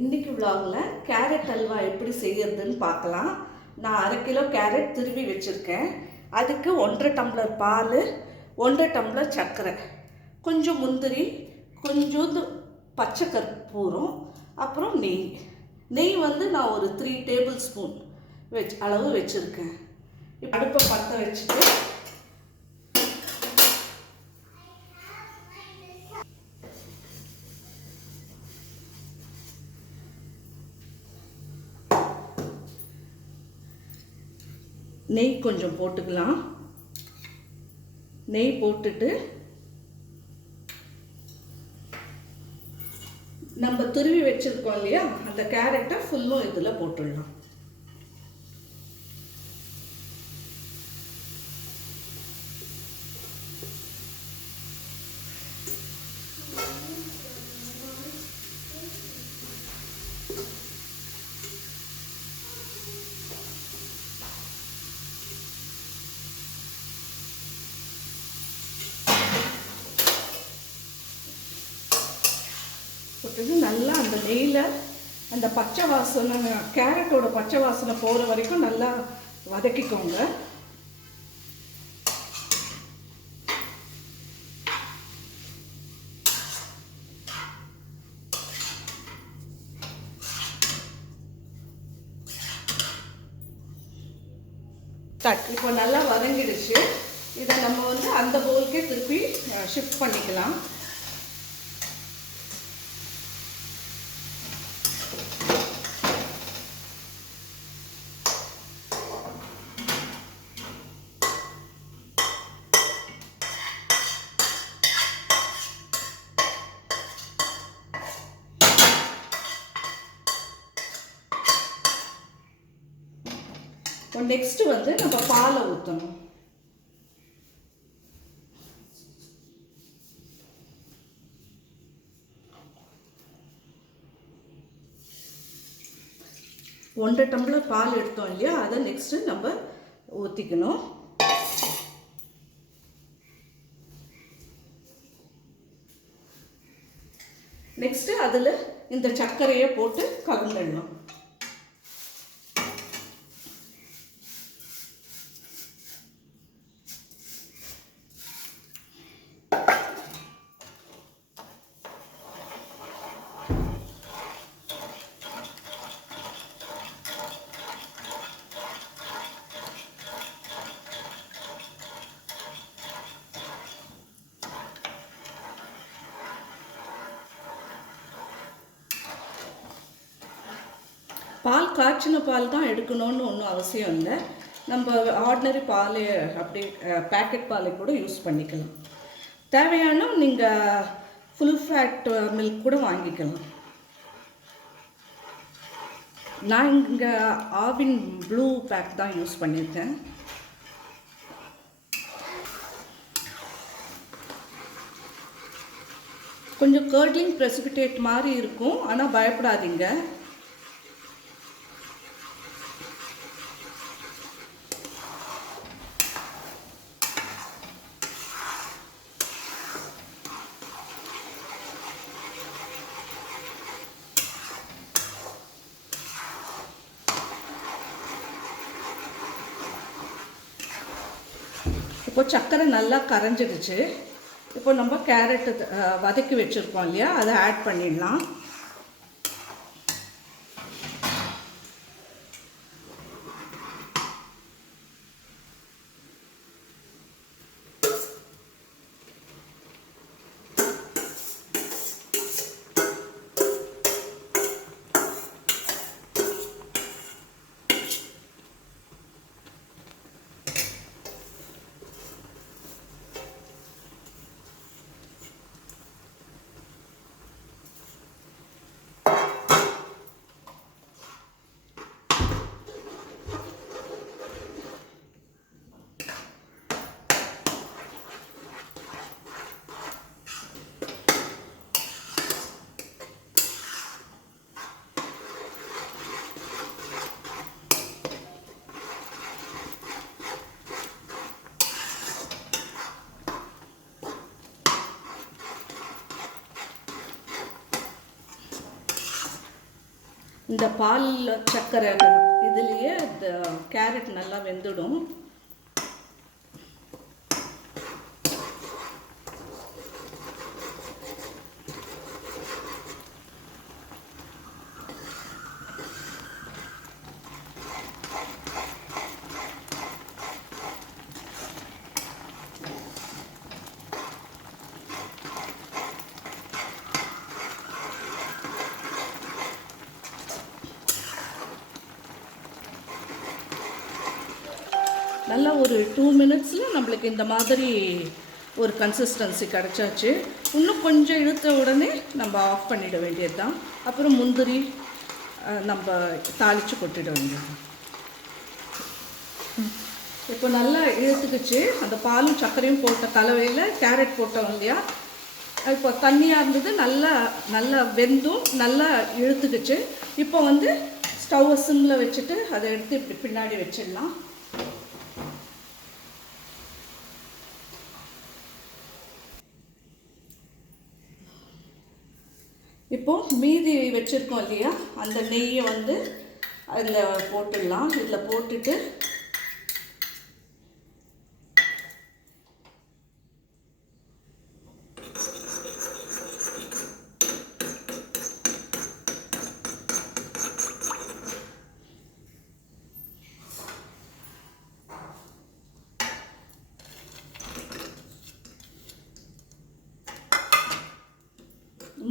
இன்றைக்கி விலாகில் கேரட் அல்வா எப்படி செய்யறதுன்னு பார்க்கலாம். நான் 1/2 கிலோ கேரட் திருவி வச்சுருக்கேன். அதுக்கு 1.5 டம்ளர் பால், 1.5 டம்ளர் சர்க்கரை, கொஞ்சம் முந்திரி, கொஞ்சோண்டு பச்சை கற்பூரம், அப்புறம் நெய் வந்து நான் ஒரு 3 டேபிள் ஸ்பூன் அளவு வச்சுருக்கேன். இப்போ அடுப்பை பற்ற வச்சுட்டு நெய் கொஞ்சம் போட்டுக்கலாம். நெய் போட்டுட்டு நம்ம துருவி வச்சிருக்கோம் இல்லையா, அந்த கேரட்டை ஃபுல்லும் இதில் போட்டுடலாம். போட்டு நல்லா அந்த நெய்யில் அந்த பச்சை வாசனை, கேரட்டோட பச்சை வாசனை போகிற வரைக்கும் நல்லா வதக்கிக்கோங்க. இப்போ நல்லா வதங்கிடுச்சு. இதை நம்ம வந்து அந்த பவுலுக்கே திருப்பி ஷிஃப்ட் பண்ணிக்கலாம். நெக்ஸ்ட் வந்து நம்ம பாலை ஊற்றணும். ஒன்றரை டம்ளர் பால் எடுத்தோம் இல்லையா, அதை நெக்ஸ்ட் நம்ம ஊற்றிக்கணும். நெக்ஸ்ட் அதில் இந்த சர்க்கரையை போட்டு கலந்துடணும். பால் காய்ச்சின பால் தான் எடுக்கணும்னு ஒன்றும் அவசியம் இல்லை. நம்ம ஆர்டினரி பால் அப்படி பேக்கெட் பாலை கூட யூஸ் பண்ணிக்கலாம். தேவையான நீங்கள் ஃபுல் ஃபேட் மில்க் கூட வாங்கிக்கலாம். நான் இங்கே ஆவின் ப்ளூ பேக் தான் யூஸ் பண்ணியிருக்கேன். கொஞ்சம் கர்ட்லிங் ப்ரெசிபிடேட் மாதிரி இருக்கும், ஆனால் பயப்படாதீங்க. இப்போ சர்க்கரை நல்லா கரைஞ்சிடுச்சு. இப்போ நம்ம கேரட்டு வதக்கி வச்சுருக்கோம் இல்லையா, அதை ஆட் பண்ணிடலாம். இந்த பால் சர்க்கரை இதுலேயே இந்த கேரட் நல்லா வெந்துடும். நல்லா ஒரு 2 மினிட்ஸில் நம்மளுக்கு இந்த மாதிரி ஒரு கன்சிஸ்டன்சி கிடச்சாச்சு. இன்னும் கொஞ்சம் இழுத்த உடனே நம்ம ஆஃப் பண்ணிட வேண்டியது தான். அப்புறம் முந்திரி நம்ம தாளித்து கொட்டிட வேண்டியது. இப்போ நல்லா இழுத்துக்குச்சு. அந்த பாலும் சர்க்கரையும் போட்ட கலவையில் கேரட் போட்டோம் இல்லையா, இப்போ தண்ணியாக இருந்தது, நல்லா வெந்தும் நல்லா இழுத்துக்குச்சு. இப்போ வந்து ஸ்டவ்வை சிம்மில் வச்சுட்டு அதை எடுத்து இப்படி பின்னாடி வச்சிடலாம். இப்போது மீதி வச்சுருக்கோம் இல்லையா, அந்த நெய்யை வந்து அதில் போட்டுடலாம். இதில் போட்டுட்டு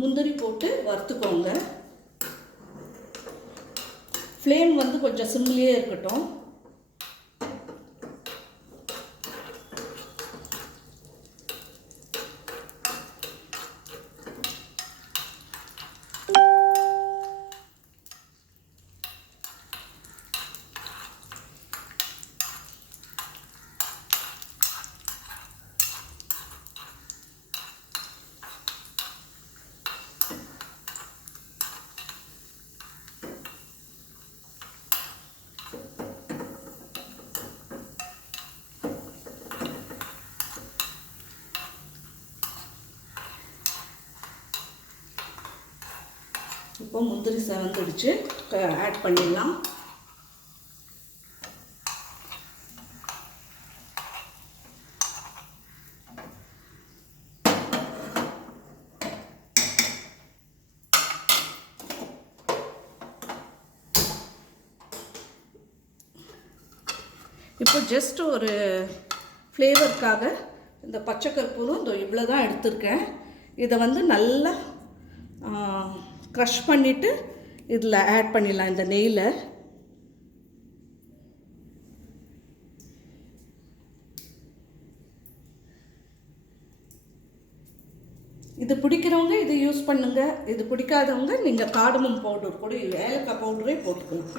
முந்திரி போட்டு வறுத்துக்கோங்க. ஃப்ளேம் வந்து கொஞ்சம் சிம்லேயே இருக்கட்டும். இப்போ முந்திரி செவந்துடுச்சு, ஆட் பண்ணிடலாம். இப்போ ஜஸ்ட் ஒரு ஃப்ளேவருக்காக இந்த பச்சை கற்பூரம் இந்த இவ்வளோ தான் எடுத்திருக்கேன். இதை வந்து நல்லா க்ரஷ் பண்ணிவிட்டு இதில் ஆட் பண்ணிடலாம். இந்த நெய்யில் இது பிடிக்கிறவங்க இதை யூஸ் பண்ணுங்கள். இது பிடிக்காதவங்க நீங்கள் காடமம் பவுடர் கூட, ஏலக்காய் பவுடரே போட்டுக்கலாம்.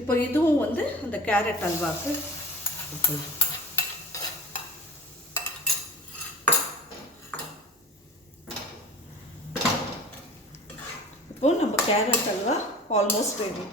இப்போ இதுவும் வந்து அந்த கேரட் அல்வாக்கு இப்போ நம்ம கேரட் அல்வா ஆல்மோஸ்ட் ரெடி.